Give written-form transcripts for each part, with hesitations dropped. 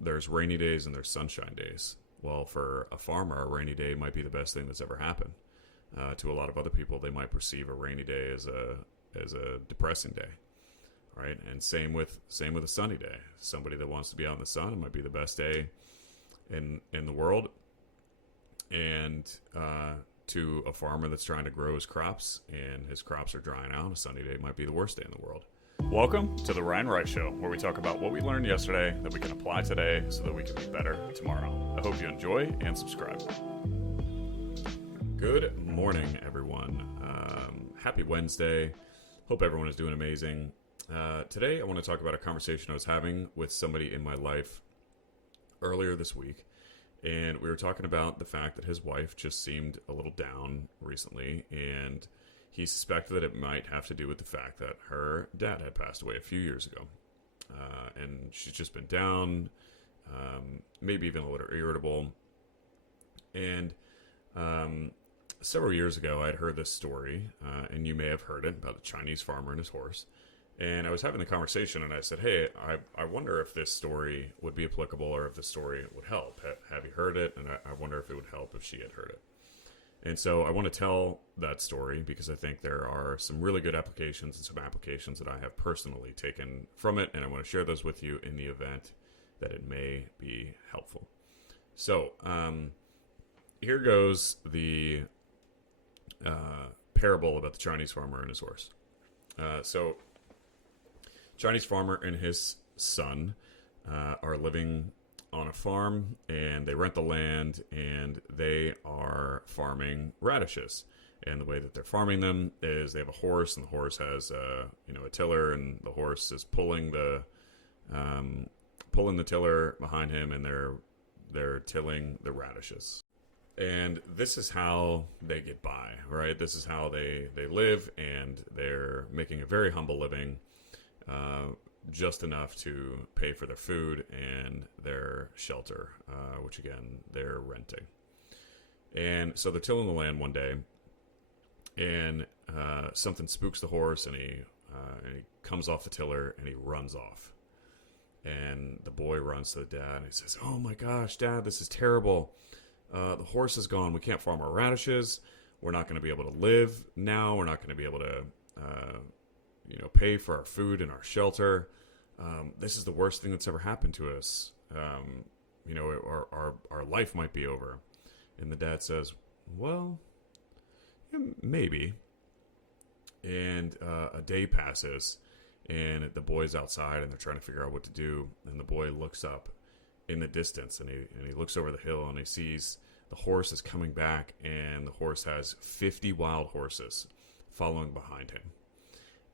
there's rainy days and there's sunshine days. Well, for a farmer, a rainy day might be the best thing that's ever happened. To a lot of other people, they might perceive a rainy day as a depressing day, right? And same with a sunny day. Somebody that wants to be out in the sun, it might be the best day in the world. And to a farmer that's trying to grow his crops and his crops are drying out, a sunny day might be the worst day in the world. Welcome to the Ryan Rice Show, where we talk about what we learned yesterday that we can apply today so that we can be better tomorrow. I hope you enjoy and subscribe. Good morning, everyone. Happy Wednesday. Hope everyone is doing amazing. Today, I want to talk about a conversation I was having with somebody in my life earlier this week. And we were talking about the fact that his wife just seemed a little down recently, and he suspected that it might have to do with the fact that her dad had passed away a few years ago. And she's just been down, maybe even a little irritable. And several years ago, I'd heard this story, and you may have heard it, about the Chinese farmer and his horse. And I was having the conversation, and I said, hey, I wonder if this story would be applicable or if the story would help. Have you heard it? And I wonder if it would help if she had heard it. And so I want to tell that story because I think there are some really good applications and some applications that I have personally taken from it, and I want to share those with you in the event that it may be helpful. So here goes the parable about the Chinese farmer and his horse. So Chinese farmer and his son are living on a farm, and they rent the land, and they are farming radishes. And the way that they're farming them is they have a horse, and the horse has a tiller, and the horse is pulling the tiller behind him, and they're tilling the radishes. And this is how they get by, right? This is how they live, and they're making a very humble living, just enough to pay for their food and their shelter, which again, they're renting. And so they're tilling the land one day, and something spooks the horse, and he comes off the tiller, and he runs off. And the boy runs to the dad, and he says, oh my gosh, Dad, this is terrible. The horse is gone. We can't farm our radishes. We're not going to be able to live now. We're not going to be able to pay for our food and our shelter. This is the worst thing that's ever happened to us. Our life might be over. And the dad says, well, maybe. And a day passes, and the boy's outside, and they're trying to figure out what to do. And the boy looks up in the distance, and he looks over the hill, and he sees the horse is coming back, and the horse has 50 wild horses following behind him.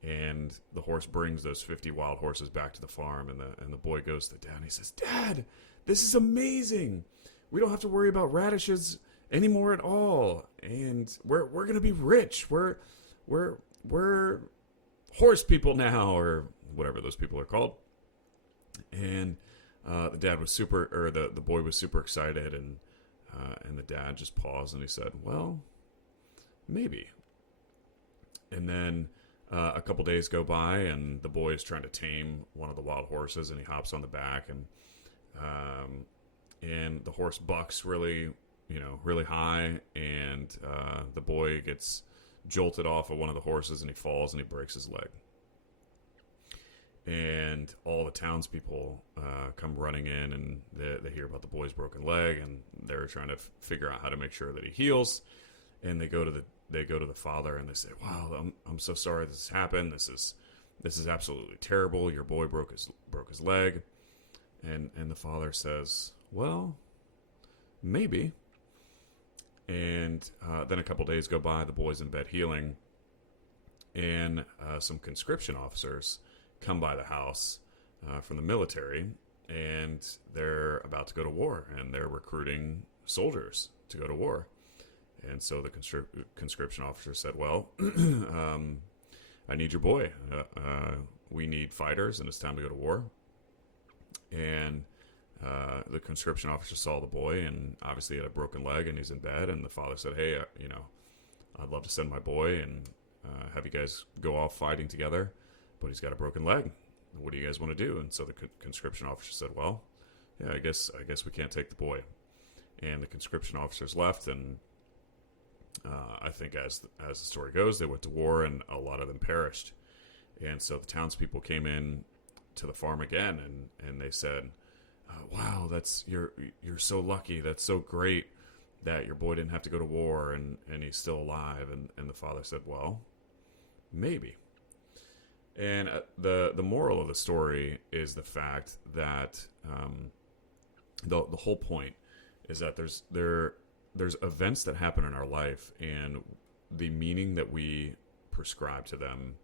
And the horse brings those 50 wild horses back to the farm, and the boy goes to the dad, and he says, Dad, this is amazing. We don't have to worry about radishes anymore at all, and we're gonna be rich. We're horse people now, or whatever those people are called. And the dad was the boy was super excited, and the dad just paused, and he said, well, maybe. And then a couple days go by, and the boy is trying to tame one of the wild horses, and he hops on the back, and the horse bucks really high, and the boy gets jolted off of one of the horses, and he falls, and he breaks his leg. And all the townspeople come running in, and they hear about the boy's broken leg, and they're trying to figure out how to make sure that he heals. And they go to the father, and they say, "Wow, I'm so sorry this has happened. This is absolutely terrible. Your boy broke his leg." And the father says, "Well, maybe." And then a couple days go by. The boy's in bed healing, and some conscription officers come by the house from the military, and they're about to go to war, and they're recruiting soldiers to go to war. And so the conscription officer said, well, I need your boy. We need fighters, and it's time to go to war. And the conscription officer saw the boy, and obviously he had a broken leg, and he's in bed. And the father said, hey, I'd love to send my boy and have you guys go off fighting together, but he's got a broken leg. What do you guys want to do? And so the conscription officer said, well, yeah, I guess we can't take the boy. And the conscription officers left, and I think as the story goes, they went to war, and a lot of them perished. And so the townspeople came in to the farm again, and they said, "Wow, you're so lucky. That's so great that your boy didn't have to go to war, and he's still alive." And the father said, "Well, maybe." And the moral of the story is the fact that the whole point is that there's events that happen in our life, and the meaning that we prescribe to them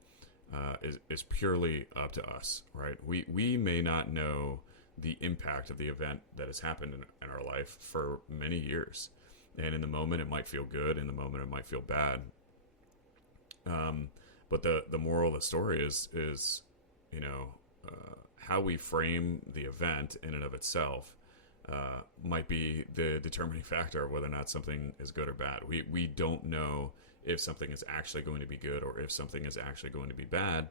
is purely up to us, right? We may not know the impact of the event that has happened in our life for many years, and in the moment it might feel good, in the moment it might feel bad. But the moral of the story is how we frame the event in and of itself might be the determining factor of whether or not something is good or bad. We don't know if something is actually going to be good or if something is actually going to be bad,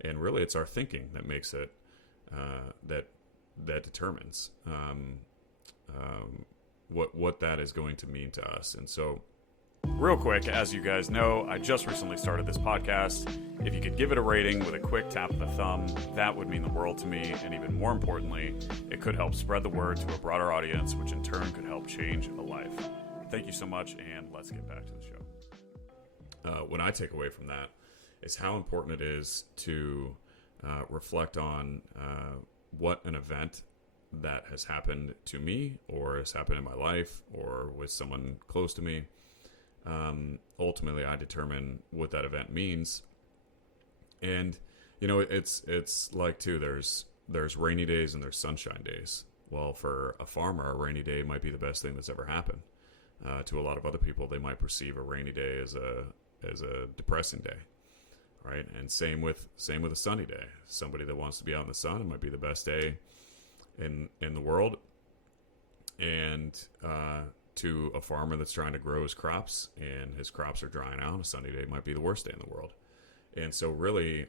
and really it's our thinking that makes it that determines what that is going to mean to us. And so, real quick, as you guys know, I just recently started this podcast. If you could give it a rating with a quick tap of the thumb, that would mean the world to me. And even more importantly, it could help spread the word to a broader audience, which in turn could help change a life. Thank you so much, and let's get back to the show. What I take away from that is how important it is to reflect on what an event that has happened to me or has happened in my life or with someone close to me. Ultimately, I determine what that event means. And, it's like, too, there's rainy days and there's sunshine days. Well, for a farmer, a rainy day might be the best thing that's ever happened. To a lot of other people, they might perceive a rainy day as a depressing day, right? And same with a sunny day. Somebody that wants to be out in the sun, it might be the best day in the world. And to a farmer that's trying to grow his crops and his crops are drying out, a sunny day might be the worst day in the world. And so really,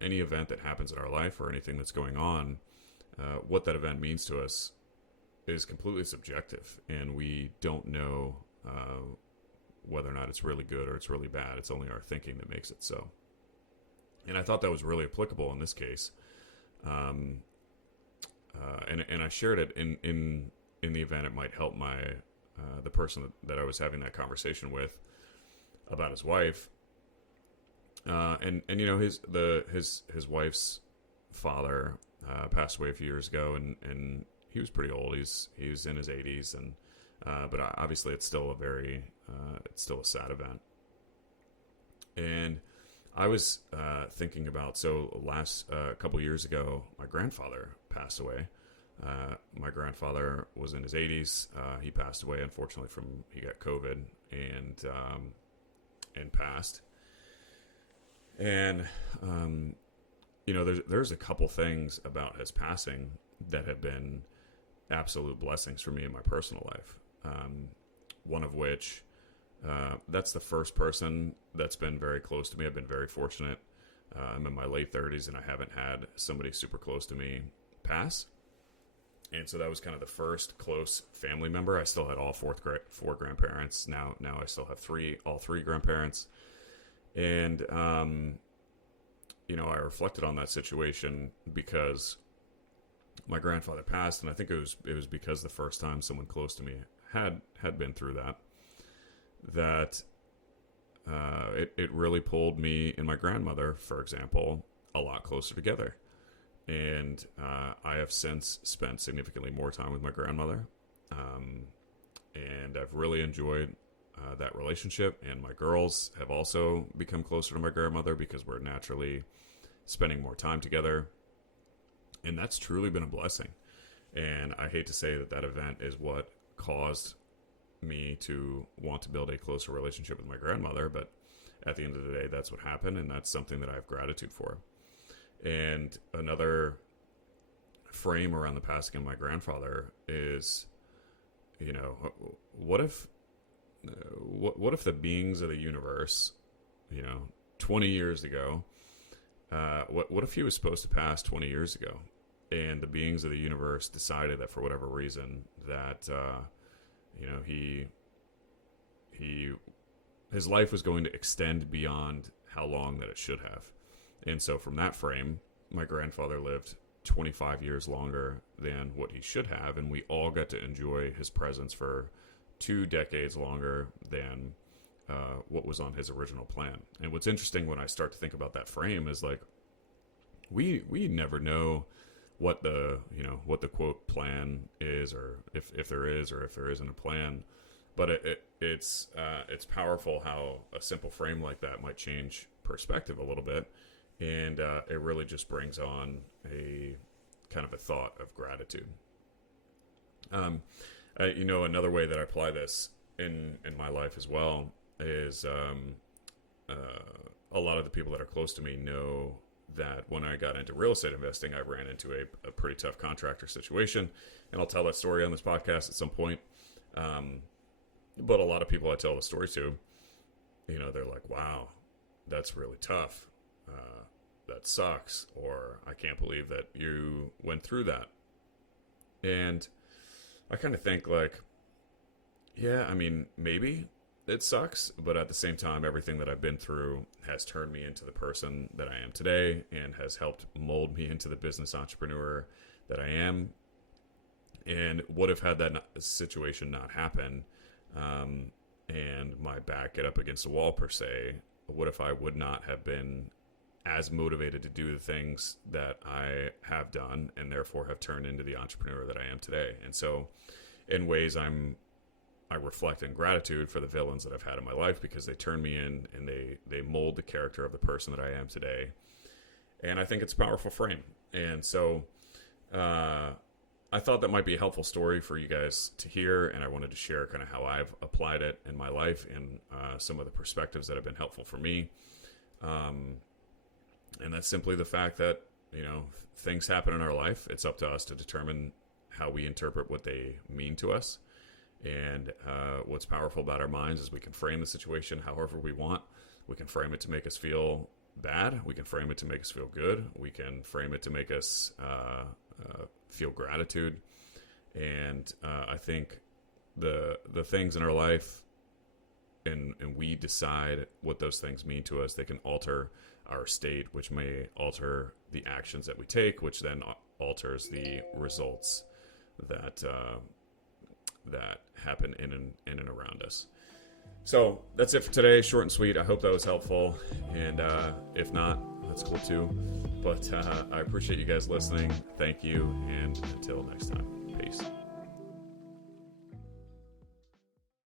any event that happens in our life or anything that's going on, what that event means to us is completely subjective, and we don't know whether or not it's really good or it's really bad. It's only our thinking that makes it so. And I thought that was really applicable in this case. And I shared it in the event it might help the person that I was having that conversation with about his wife. And his wife's father passed away a few years ago, and he was pretty old. He was in his 80s, and but obviously it's still a sad event. And I was thinking about, so last couple years ago, my grandfather passed away. My grandfather was in his 80s. He passed away, unfortunately, he got COVID and passed. And there's a couple things about his passing that have been absolute blessings for me in my personal life. One of which, that's the first person that's been very close to me. I've been very fortunate. I'm in my late 30s, and I haven't had somebody super close to me pass. And so that was kind of the first close family member. I still had all four grandparents. Now I still have all three grandparents. And, I reflected on that situation because my grandfather passed, and I think it was because the first time someone close to me had been through that it really pulled me and my grandmother, for example, a lot closer together. And I have since spent significantly more time with my grandmother, and I've really enjoyed that relationship. And my girls have also become closer to my grandmother because we're naturally spending more time together. And that's truly been a blessing. And I hate to say that event is what caused me to want to build a closer relationship with my grandmother, but at the end of the day, that's what happened, and that's something that I have gratitude for. And another frame around the passing of my grandfather is, what if the beings of the universe, 20 years ago, what if he was supposed to pass 20 years ago? and the beings of the universe decided that for whatever reason that his life was going to extend beyond how long that it should have. And so from that frame, my grandfather lived 25 years longer than what he should have, and we all got to enjoy his presence for 2 decades longer than what was on his original plan. And what's interesting when I start to think about that frame is like we never know what the quote plan is, or if there is or if there isn't a plan. But it's powerful how a simple frame like that might change perspective a little bit, and it really just brings on a kind of a thought of gratitude. Another way that I apply this in my life as well is a lot of the people that are close to me know that when I got into real estate investing, I ran into a pretty tough contractor situation, and I'll tell that story on this podcast at some point. But a lot of people I tell the story to, they're like, wow, that's really tough. That sucks. Or I can't believe that you went through that. And I kind of think like, yeah, I mean, maybe it sucks, but at the same time, everything that I've been through has turned me into the person that I am today and has helped mold me into the business entrepreneur that I am. And what if had that situation not happen, and my back get up against the wall per se, what if I would not have been as motivated to do the things that I have done and therefore have turned into the entrepreneur that I am today? And so in ways I reflect in gratitude for the villains that I've had in my life, because they turn me in and they mold the character of the person that I am today. And I think it's a powerful frame. And so I thought that might be a helpful story for you guys to hear, and I wanted to share kind of how I've applied it in my life and some of the perspectives that have been helpful for me. And that's simply the fact that, things happen in our life. It's up to us to determine how we interpret what they mean to us. And what's powerful about our minds is we can frame the situation however we want. We can frame it to make us feel bad. We can frame it to make us feel good. We can frame it to make us feel gratitude. And I think the things in our life, and we decide what those things mean to us, they can alter our state, which may alter the actions that we take, which then alters the results that happen in and around us. So that's it for today. Short and sweet. I hope that was helpful. And if not, that's cool too. But I appreciate you guys listening. Thank you. And until next time, peace.